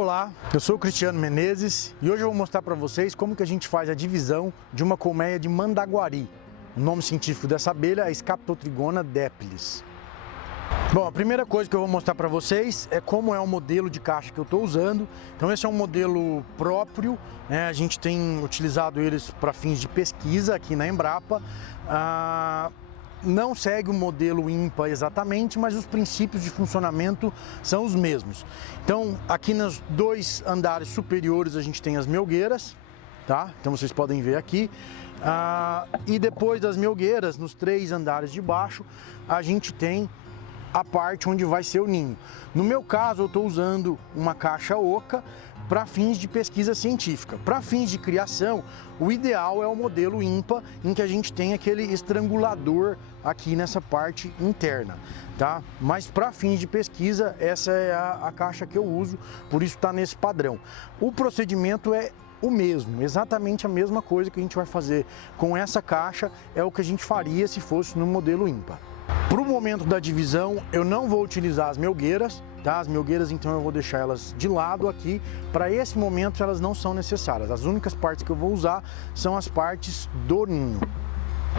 Olá, eu sou o Cristiano Menezes e hoje eu vou mostrar para vocês como que a gente faz a divisão de uma colmeia de mandaguari. O nome científico dessa abelha é Scaptotrigona depilis. Bom, a primeira coisa que eu vou mostrar para vocês é como é o modelo de caixa que eu estou usando. Então esse é um modelo próprio, né? A gente tem utilizado eles para fins de pesquisa aqui na Embrapa. Não segue o modelo INPA exatamente, mas os princípios de funcionamento são os mesmos. Então, aqui nos dois andares superiores a gente tem as melgueiras, tá? Então vocês podem ver aqui. E depois das melgueiras, nos três andares de baixo, a gente tem a parte onde vai ser o ninho. No meu caso, eu estou usando uma caixa oca para fins de pesquisa científica. Para fins de criação, o ideal é o modelo INPA, em que a gente tem aquele estrangulador aqui nessa parte interna, tá? Mas para fins de pesquisa, essa é a caixa que eu uso, por isso está nesse padrão. O procedimento é o mesmo, exatamente a mesma coisa que a gente vai fazer com essa caixa, é o que a gente faria se fosse no modelo INPA. Para o momento da divisão, eu não vou utilizar as melgueiras, tá? As melgueiras, então, eu vou deixar elas de lado aqui. Para esse momento, elas não são necessárias. As únicas partes que eu vou usar são as partes do ninho.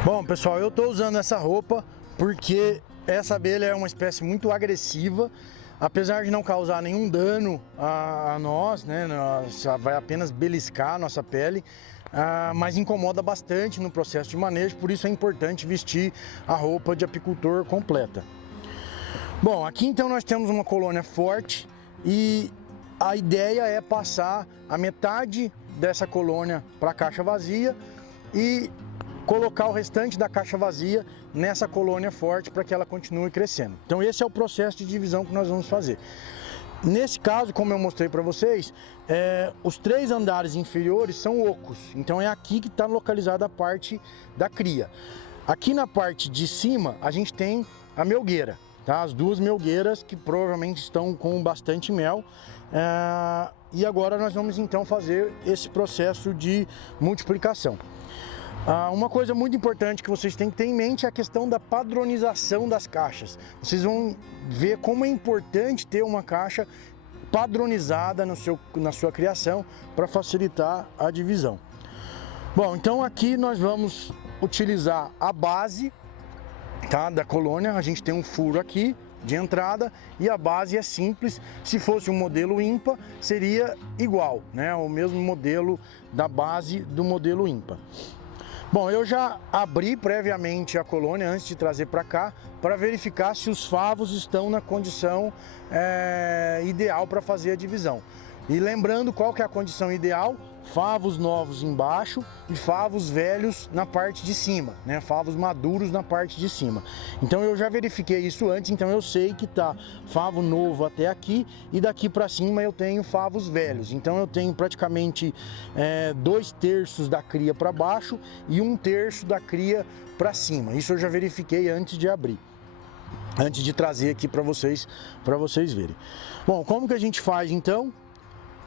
Bom, pessoal, eu estou usando essa roupa porque essa abelha é uma espécie muito agressiva. Apesar de não causar nenhum dano a nós, né? Vai apenas beliscar a nossa pele. Mas incomoda bastante no processo de manejo, por isso é importante vestir a roupa de apicultor completa. Bom, aqui então nós temos uma colônia forte e a ideia é passar a metade dessa colônia para a caixa vazia e colocar o restante da caixa vazia nessa colônia forte para que ela continue crescendo. Então esse é o processo de divisão que nós vamos fazer. Nesse caso, como eu mostrei para vocês, os três andares inferiores são ocos, então é aqui que está localizada a parte da cria. Aqui na parte de cima a gente tem a melgueira, tá? As duas melgueiras que provavelmente estão com bastante mel. E agora nós vamos então fazer esse processo de multiplicação. Uma coisa muito importante que vocês têm que ter em mente é a questão da padronização das caixas. Vocês vão ver como é importante ter uma caixa padronizada na sua criação para facilitar a divisão. Bom, então aqui nós vamos utilizar a base, tá, da colônia. A gente tem um furo aqui de entrada e a base é simples. Se fosse um modelo INPA, seria igual, né? O mesmo modelo da base do modelo INPA. Bom, eu já abri previamente a colônia antes de trazer para cá para verificar se os favos estão na condição ideal para fazer a divisão. E lembrando qual que é a condição ideal: favos novos embaixo e favos velhos na parte de cima, né? Favos maduros na parte de cima. Então eu já verifiquei isso antes, então eu sei que tá favo novo até aqui e daqui para cima eu tenho favos velhos. Então eu tenho praticamente 2/3 da cria para baixo e 1/3 da cria para cima. Isso eu já verifiquei antes de abrir, antes de trazer aqui para vocês verem. Bom, como que a gente faz então?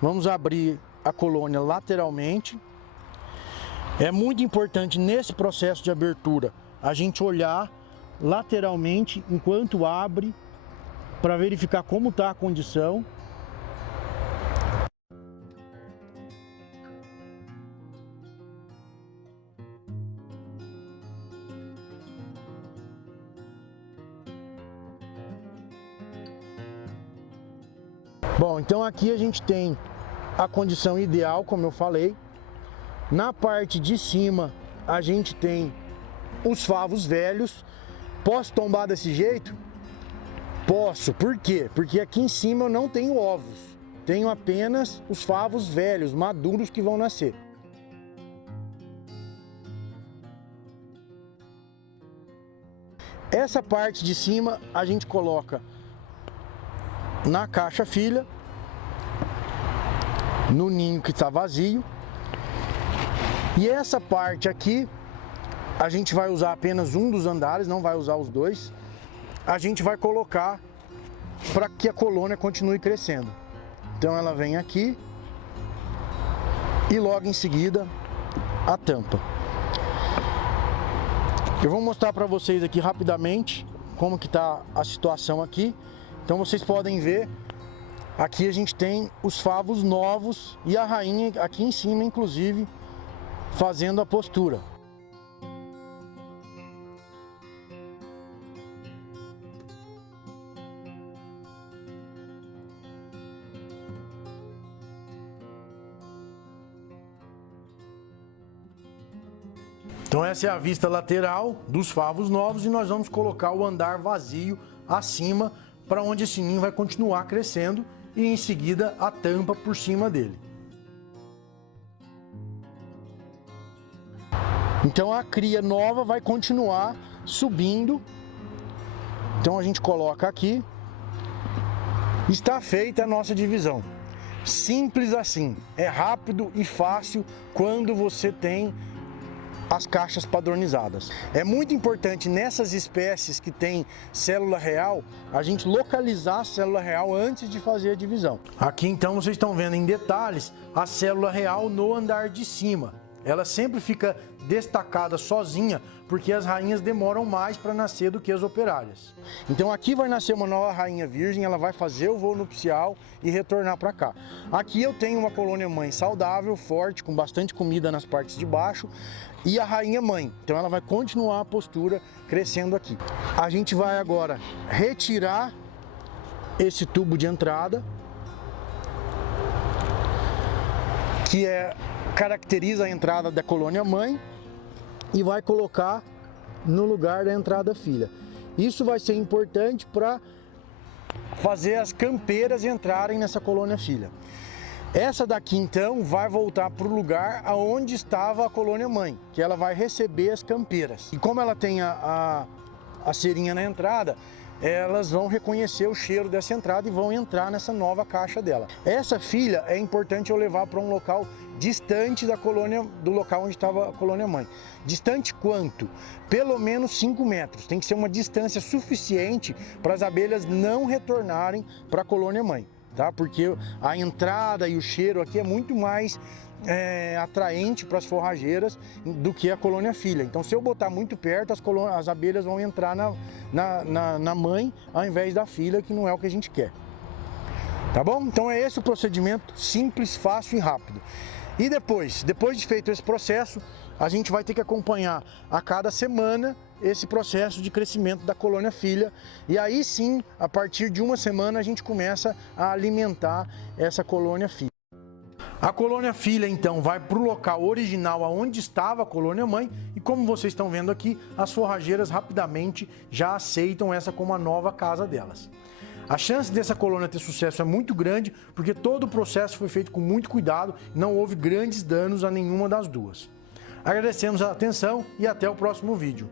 Vamos abrir a colônia lateralmente. É muito importante nesse processo de abertura a gente olhar lateralmente enquanto abre para verificar como está a condição. Bom, então aqui a gente tem a condição ideal, como eu falei. Na parte de cima a gente tem os favos velhos. Posso tombar desse jeito? Posso. Por quê? Porque aqui em cima eu não tenho ovos, tenho apenas os favos velhos, maduros, que vão nascer. Essa parte de cima a gente coloca na caixa filha, no ninho que está vazio. E essa parte aqui a gente vai usar apenas um dos andares, não vai usar os dois. A gente vai colocar para que a colônia continue crescendo. Então ela vem aqui e logo em seguida a tampa. Eu vou mostrar para vocês aqui rapidamente como que está a situação aqui. Então vocês podem ver aqui a gente tem os favos novos e a rainha aqui em cima, inclusive, fazendo a postura. Então essa é a vista lateral dos favos novos e nós vamos colocar o andar vazio acima para onde esse ninho vai continuar crescendo e em seguida a tampa por cima dele. Então a cria nova vai continuar subindo. Então a gente coloca aqui. Está feita a nossa divisão. Simples assim, é rápido e fácil quando você tem as caixas padronizadas. É muito importante nessas espécies que tem célula real, a gente localizar a célula real antes de fazer a divisão. Aqui então vocês estão vendo em detalhes a célula real no andar de cima. Ela sempre fica destacada sozinha, porque as rainhas demoram mais para nascer do que as operárias. Então aqui vai nascer uma nova rainha virgem, ela vai fazer o voo nupcial e retornar para cá. Aqui eu tenho uma colônia mãe saudável, forte, com bastante comida nas partes de baixo, e a rainha mãe. Então ela vai continuar a postura crescendo aqui. A gente vai agora retirar esse tubo de entrada, que caracteriza a entrada da colônia mãe, e vai colocar no lugar da entrada filha. Isso vai ser importante para fazer as campeiras entrarem nessa colônia filha. Essa daqui então vai voltar para o lugar aonde estava a colônia mãe, que ela vai receber as campeiras. E como ela tem a cerinha na entrada, elas vão reconhecer o cheiro dessa entrada e vão entrar nessa nova caixa dela. Essa filha é importante eu levar para um local distante da colônia, do local onde estava a colônia mãe. Distante quanto? Pelo menos 5 metros. Tem que ser uma distância suficiente para as abelhas não retornarem para a colônia mãe, tá? Porque a entrada e o cheiro aqui é muito mais atraente para as forrageiras do que a colônia filha. Então, se eu botar muito perto, as abelhas vão entrar na mãe ao invés da filha, que não é o que a gente quer. Tá bom? Então é esse o procedimento, simples, fácil e rápido. E depois de feito esse processo, a gente vai ter que acompanhar a cada semana esse processo de crescimento da colônia filha. E aí sim, a partir de uma semana, a gente começa a alimentar essa colônia filha. A colônia filha, então, vai para o local original onde estava a colônia mãe e, como vocês estão vendo aqui, as forrageiras rapidamente já aceitam essa como a nova casa delas. A chance dessa colônia ter sucesso é muito grande porque todo o processo foi feito com muito cuidado e não houve grandes danos a nenhuma das duas. Agradecemos a atenção e até o próximo vídeo.